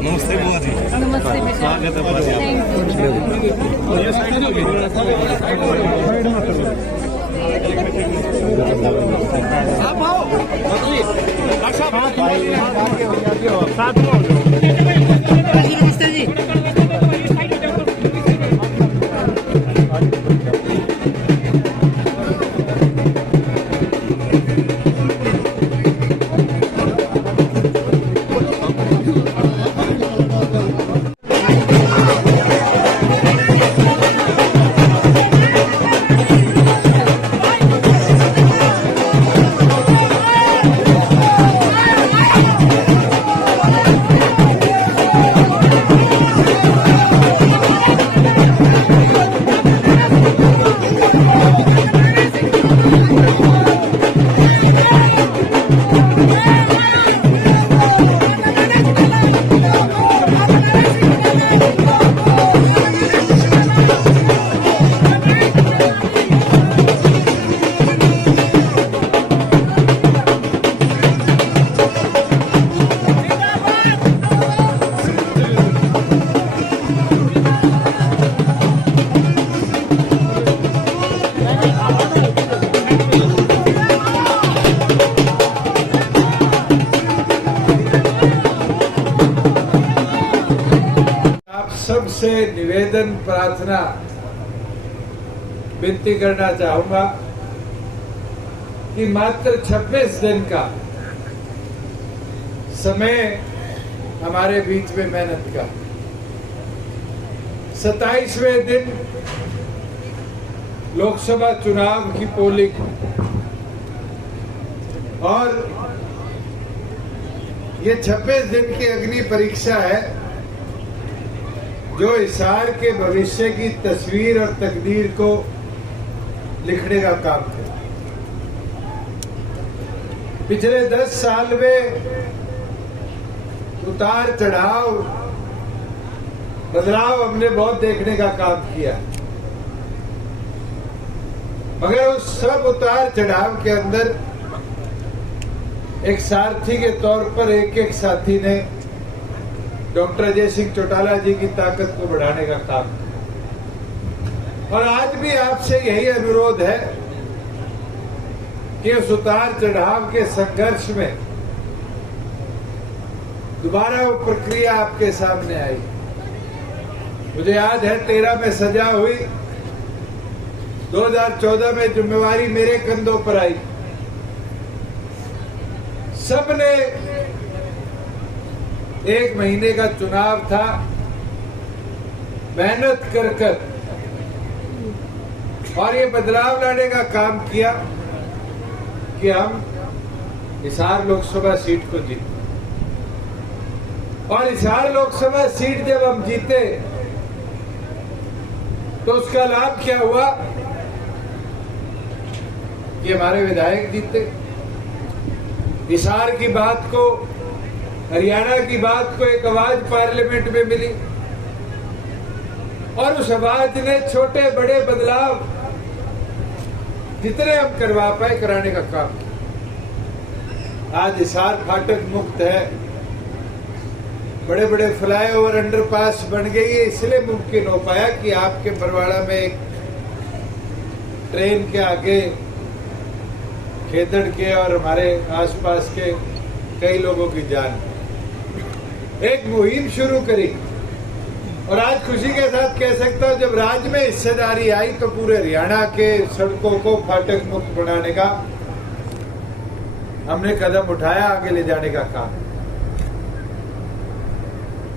नमस्ते बुआ जी। नमस्ते बेटा। स्वागत है बुआ जी। नमस्ते जी। सबसे निवेदन प्रार्थना विनती करना चाहूंगा कि मात्र 26 दिन का समय हमारे बीच में मेहनत का 27वें दिन लोकसभा चुनाव की पोलिंग और ये 26 दिन की अग्नि परीक्षा है जो हिसार के भविष्य की तस्वीर और तकदीर को लिखने का काम किया। पिछले 10 साल में उतार चढ़ाव बदलाव हमने बहुत देखने का काम किया, मगर उस सब उतार चढ़ाव के अंदर एक सारथी के तौर पर एक एक साथी ने डॉक्टर अजय सिंह चौटाला जी की ताकत को बढ़ाने का काम किया। और आज भी आपसे यही अनुरोध है कि उस उतार चढ़ाव के संघर्ष में दोबारा वो प्रक्रिया आपके सामने आई। मुझे याद है 13 में सजा हुई, 2014 में जिम्मेवारी मेरे कंधों पर आई। सबने 1 महीने का चुनाव था, मेहनत कर और ये बदलाव लाने का काम किया कि हम हिसार लोकसभा सीट को जीते। और हिसार लोकसभा सीट जब हम जीते तो उसका लाभ क्या हुआ कि हमारे विधायक जीते। हिसार की बात को, हरियाणा की बात को एक आवाज पार्लियामेंट में मिली और उस आवाज ने छोटे बड़े बदलाव जितने हम करवा पाए कराने का काम किया। आज हिसार फाटक मुक्त है, बड़े बड़े फ्लाईओवर अंडरपास बन गई है। इसलिए मुमकिन हो पाया कि आपके बरवाड़ा में एक ट्रेन के आगे खेदड़ के और हमारे आसपास के कई लोगों की जान, एक मुहिम शुरू करी। और आज खुशी के साथ कह सकता हूं, जब राज्य में हिस्सेदारी आई तो पूरे हरियाणा के सड़कों को फाटक मुक्त बनाने का हमने कदम उठाया, आगे ले जाने का काम।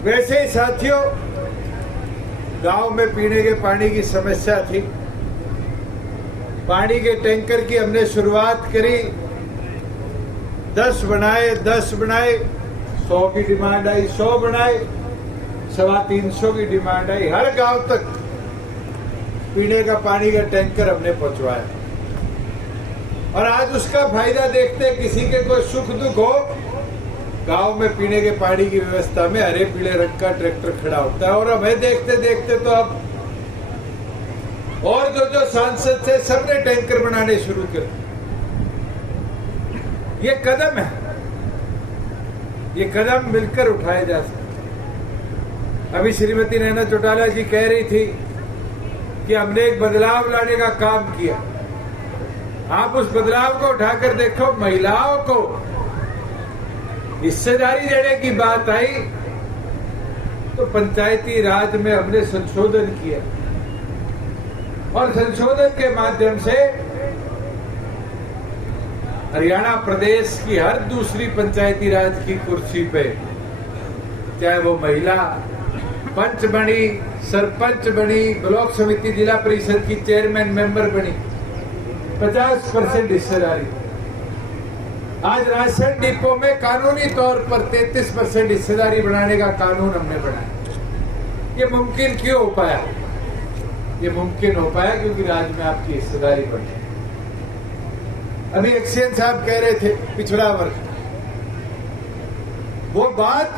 वैसे ही साथियों, गांव में पीने के पानी की समस्या थी। पानी के टैंकर की हमने शुरुआत करी, 10 बनाए, 100 की डिमांड आई, 100 बनाए, 350 की डिमांड आई। हर गांव तक पीने का पानी का टैंकर हमने पहुंचवाया। और आज उसका फायदा देखते, किसी के कोई सुख दुख हो, गांव में पीने के पानी की व्यवस्था में हरे पीले रंग का ट्रैक्टर खड़ा होता है। और हमें देखते देखते तो अब और जो सांसद थे सबने टैंकर बनाने शुरू कर। ये कदम है, ये कदम मिलकर उठाए जा सकते। अभी श्रीमती नैना चौटाला जी कह रही थी कि हमने एक बदलाव लाने का काम किया। आप उस बदलाव को उठाकर देखो। महिलाओं को हिस्सेदारी देने की बात आई तो पंचायती राज में हमने संशोधन किया और संशोधन के माध्यम से हरियाणा प्रदेश की हर दूसरी पंचायती राज की कुर्सी पे, चाहे वो महिला पंच बनी, सरपंच बनी, ब्लॉक समिति जिला परिषद की चेयरमैन मेंबर बनी, 50% हिस्सेदारी। आज राशन डिपो में कानूनी तौर पर 33% हिस्सेदारी बढ़ाने का कानून हमने बनाया। ये मुमकिन क्यों हो पाया? ये मुमकिन हो पाया क्योंकि राज्य में आपकी हिस्सेदारी बढ़ी। अभी एक्सीएन साहब कह रहे थे पिछड़ा वर्ग, वो बात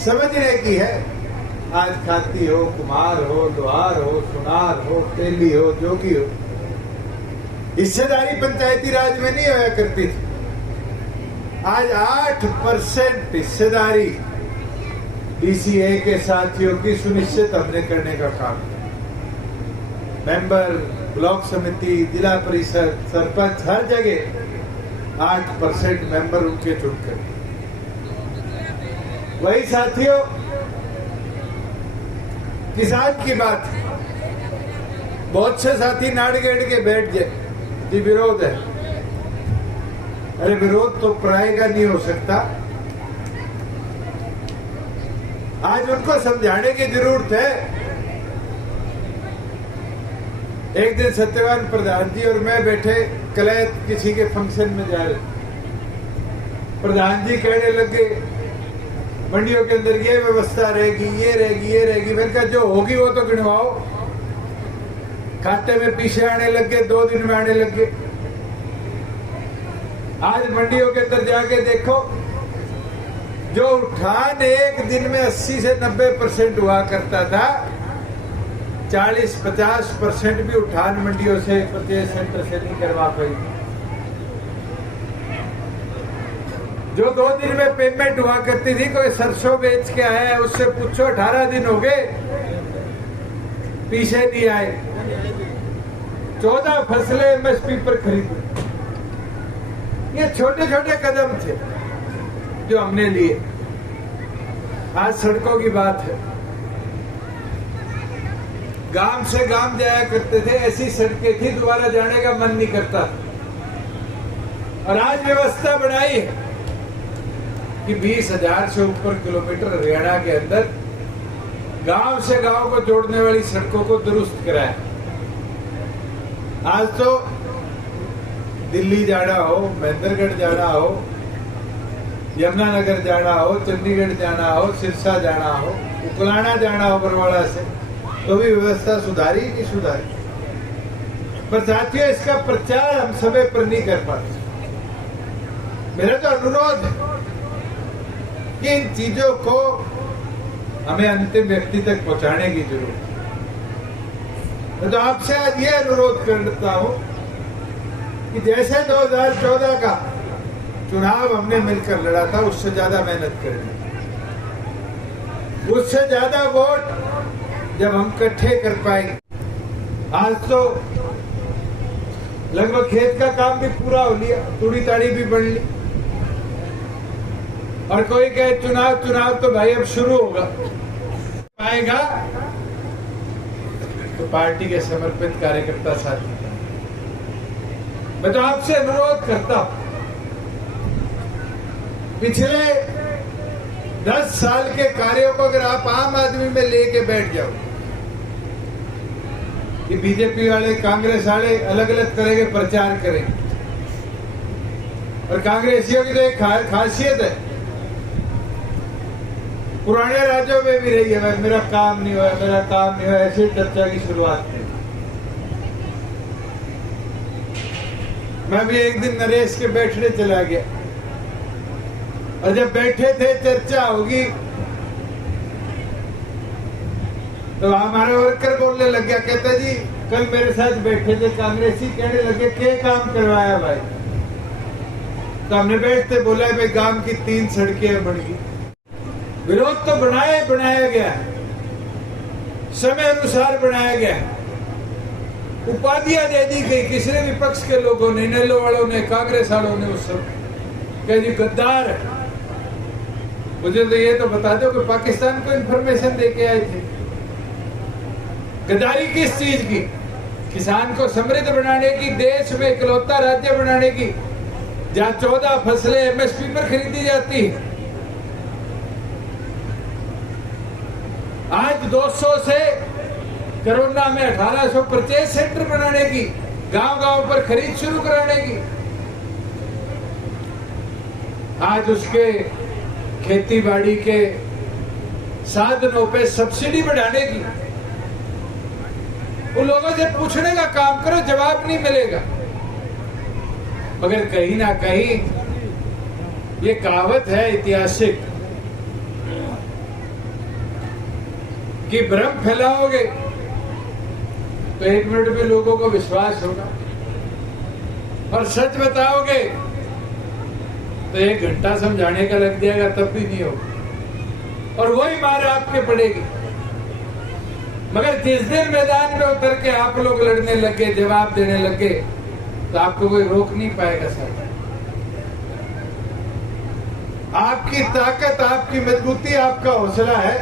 समझने की है। आज खाती हो, कुम्हार हो, लोहार हो, सुनार हो, तेली हो, जोगी हो, हिस्सेदारी पंचायती राज में नहीं होया करती थी। आज 8% हिस्सेदारी डीसीए के साथियों की सुनिश्चित हमने करने का काम। मेंबर, ब्लॉक समिति, जिला परिषद, सरपंच, हर जगह 8% मेंबर उनके चुनकर। वही साथियों, किसान की बात, बहुत से साथी नाड़ गेड़ के बैठ जाए कि विरोध है। अरे विरोध तो प्राय का नहीं हो सकता। आज उनको समझाने की जरूरत है। एक दिन सत्यवान प्रधान जी और मैं बैठे कलैत किसी के फंक्शन में जा रहे। प्रधान जी कहने लगे मंडियों के अंदर ये व्यवस्था रहेगी, ये रहेगी, ये रहेगी। मैंने कहा जो होगी वो तो गिनवाओ। खाते में पीछे आने लगे, 2 दिन में आने लगे। आज मंडियों के अंदर जाके देखो, जो उठान एक दिन में 80 से 90% हुआ करता था, 40-50% भी उठान मंडियों से, प्रत्येक सेंटर से नहीं करवा पाई। जो 2 दिन में पेमेंट हुआ करती थी, कोई सरसों बेच के आया है उससे पूछो 18 दिन हो गए पीछे नहीं आए। 14 फसलें एमएसपी पर खरीदी। ये छोटे छोटे कदम थे जो हमने लिए। आज सड़कों की बात है। गांव से गांव जाया करते थे, ऐसी सड़कें थी दोबारा जाने का मन नहीं करता। और आज व्यवस्था बनाई है कि 20,000 से ऊपर किलोमीटर हरियाणा के अंदर गांव से गांव को जोड़ने वाली सड़कों को दुरुस्त कराया। आज तो दिल्ली जाना हो, महेंद्रगढ़ जाना हो, यमुनानगर जाना हो, चंडीगढ़ जाना हो, सिरसा जाना हो, उकलाना जाना हो बरवाड़ा से, तो भी व्यवस्था सुधारी नहीं सुधारी। पर साथियों, इसका प्रचार हम समय पर नहीं कर पाते। मेरा तो अनुरोध है कि इन चीजों को हमें अंतिम व्यक्ति तक पहुंचाने की जरूरत है। मैं तो आपसे आज ये अनुरोध करता हूं कि जैसे 2014 का चुनाव हमने मिलकर लड़ा था, उससे ज्यादा मेहनत करनी, उससे ज्यादा वोट जब हम इकट्ठे कर पाएंगे। आज तो लगभग खेत का काम भी पूरा हो लिया, तूड़ी ताड़ी भी बढ़ ली, और कोई कहे चुनाव तो भाई अब शुरू होगा। आएगा तो पार्टी के समर्पित कार्यकर्ता साथी, मैं तो आपसे अनुरोध करता हूं, पिछले 10 साल के कार्यों को अगर आप आम आदमी में लेके बैठ जाओ, कि बीजेपी वाले कांग्रेस वाले अलग अलग तरह के प्रचार करेंगे, और कांग्रेसियों की तो एक खासियत है, पुराने राज्यों में भी रही है, भाई मेरा काम नहीं हुआ, मेरा काम नहीं हुआ, ऐसे चर्चा की शुरुआत थी। मैं भी एक दिन नरेश के बैठने चला गया, और जब बैठे थे चर्चा होगी तो हमारा वर्कर बोलने लग गया, कहता जी कल मेरे साथ बैठे थे कांग्रेसी, कहने लगे क्या काम करवाया भाई। तो हमने बैठते बोला भाई गांव की 3 सड़कें बन गई। विरोध तो बनाया गया है, समय अनुसार बनाया गया है, उपाधियां दे दी गई किसी ने, विपक्ष के लोगों ने, इनेलो वालों ने, कांग्रेस वालों ने, उस सब क्या जी गद्दार है। मुझे तो ये तो बता दो कि पाकिस्तान को इंफॉर्मेशन दे के आए थे। गद्दारी किस चीज की? किसान को समृद्ध बनाने की, देश में इकलौता राज्य बनाने की, जहां 14 फसलें एमएसपी पर खरीदी जाती है। आज 200 से कोरोना में 1800 परचेज सेंटर बनाने की, गांव-गांव पर खरीद शुरू कराने की, आज उसके खेती बाड़ी के साधनों पे सब्सिडी बढ़ाने की। उन लोगों से पूछने का काम करो, जवाब नहीं मिलेगा। मगर कहीं ना कहीं ये कहावत है ऐतिहासिक कि भ्रम फैलाओगे तो 1 मिनट में लोगों को विश्वास होगा, और सच बताओगे तो 1 घंटा समझाने का लग जाएगा, तब भी नहीं होगा, और वही मार आपके पड़ेगी। मगर जिस दिन मैदान में उतर के आप लोग लड़ने लगे, जवाब देने लगे, तो आपको कोई रोक नहीं पाएगा सर। आपकी ताकत, आपकी मजबूती, आपका हौसला है,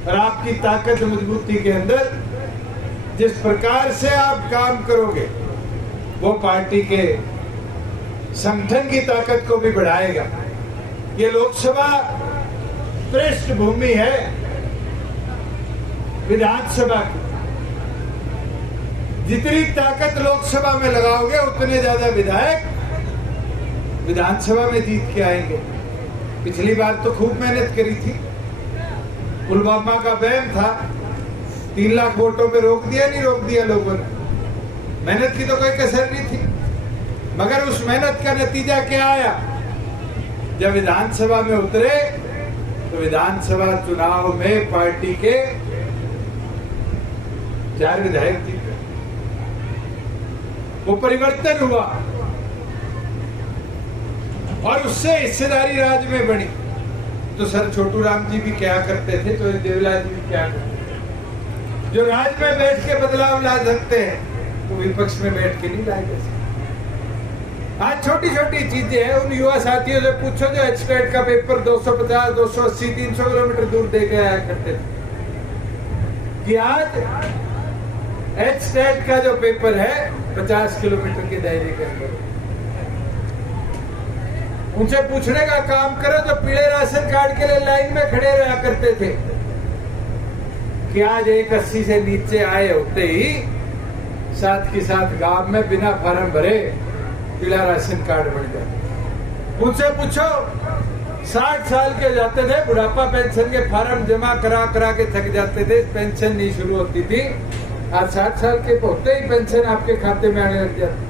और आपकी ताकत मजबूती के अंदर जिस प्रकार से आप काम करोगे, वो पार्टी के संगठन की ताकत को भी बढ़ाएगा। ये लोकसभा पृष्ठभूमि है विधानसभा की। जितनी ताकत लोकसभा में लगाओगे, उतने ज्यादा विधायक विधानसभा में जीत के आएंगे। पिछली बार तो खूब मेहनत करी थी, पुलवामा का बैन था, 3 लाख वोटों पे रोक दिया लोगों ने। मेहनत की तो कोई कसर नहीं थी, मगर उस मेहनत का नतीजा क्या आया? जब विधानसभा में उतरे तो विधानसभा चुनाव में पार्टी के 4 विधायक जीते। वो परिवर्तन हुआ, और उससे हिस्सेदारी राज्य में बनी। तो सर छोटू राम जी भी क्या करते थे, तो देवलाल जी भी क्या करते थे। जो राज्य में बैठ के बदलाव ला सकते हैं, वो विपक्ष में बैठ के नहीं लाए जा सकते। आज छोटी छोटी चीजें हैं। उन युवा साथियों से पूछो जो एचटेट का पेपर 250, 280, 300 किलोमीटर दूर दे के आया करते थे, कि आज एचटेट का जो पेपर है 50 किलोमीटर के दायरे के अंदर। उनसे पूछने का काम करो जो पीले राशन कार्ड के लिए लाइन में खड़े रहा करते थे, कि आज 180 से नीचे आए होते ही साथ के साथ गांव में बिना फार्म भरे पीला राशन कार्ड बन जाए। उनसे पूछो 60 साल के जाते थे, बुढ़ापा पेंशन के फार्म जमा करा करा के थक जाते थे, पेंशन नहीं शुरू होती थी। आज 60 साल के होते ही पेंशन आपके खाते में आने लग जाती।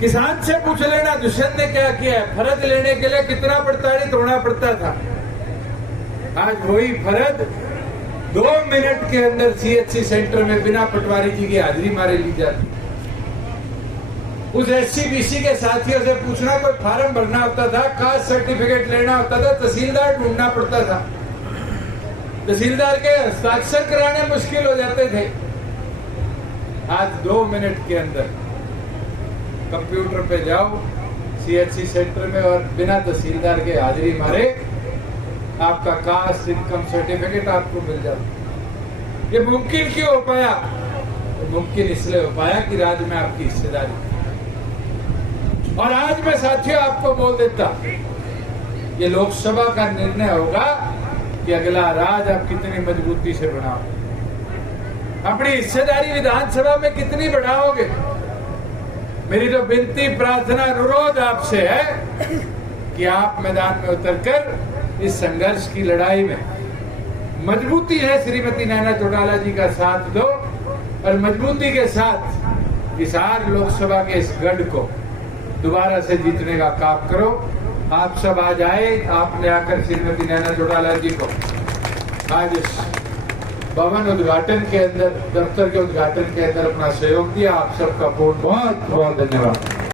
किसान से पूछ लेना दुष्यंत ने क्या किया है। फर्ज लेने के लिए कितना प्रताड़ित होना पड़ता था। आज वही फर्ज 2 मिनट के अंदर CHC सेंटर में बिना पटवारी जी की हाजिरी मारे ली जाती। उस SC-BC के साथियों से पूछना, कोई फार्म भरना होता था, कास्ट सर्टिफिकेट लेना होता था, तहसीलदार ढूंढना पड़ता था, तहसीलदार के हस्ताक्षर कराने मुश्किल हो जाते थे। आज 2 मिनट के अंदर कंप्यूटर पे जाओ CHC सेंटर में और बिना तहसीलदार के हाजिरी मारे आपका कास्ट इनकम सर्टिफिकेट आपको मिल जाता। ये मुमकिन क्यों हो पाया? मुमकिन इसलिए हो पाया कि राज्य में आपकी हिस्सेदारी। और आज मैं साथियों आपको बोल देता, ये लोकसभा का निर्णय होगा कि अगला राज आप कितनी मजबूती से बनाओ, अपनी हिस्सेदारी विधानसभा में कितनी बढ़ाओगे। मेरी तो विनती, प्रार्थना, अनुरोध आपसे है कि आप मैदान में उतरकर इस संघर्ष की लड़ाई में मजबूती है श्रीमती नैना चौटाला जी का साथ दो और मजबूती के साथ इस आर लोकसभा के इस गढ़ को दोबारा से जीतने का काम करो। आप सब आज आए, आपने आकर श्रीमती नैना चौटाला जी को आज इस भवन उद्घाटन के अंदर, दफ्तर के उद्घाटन के अंदर अपना सहयोग दिया। आप सबका बहुत बहुत धन्यवाद।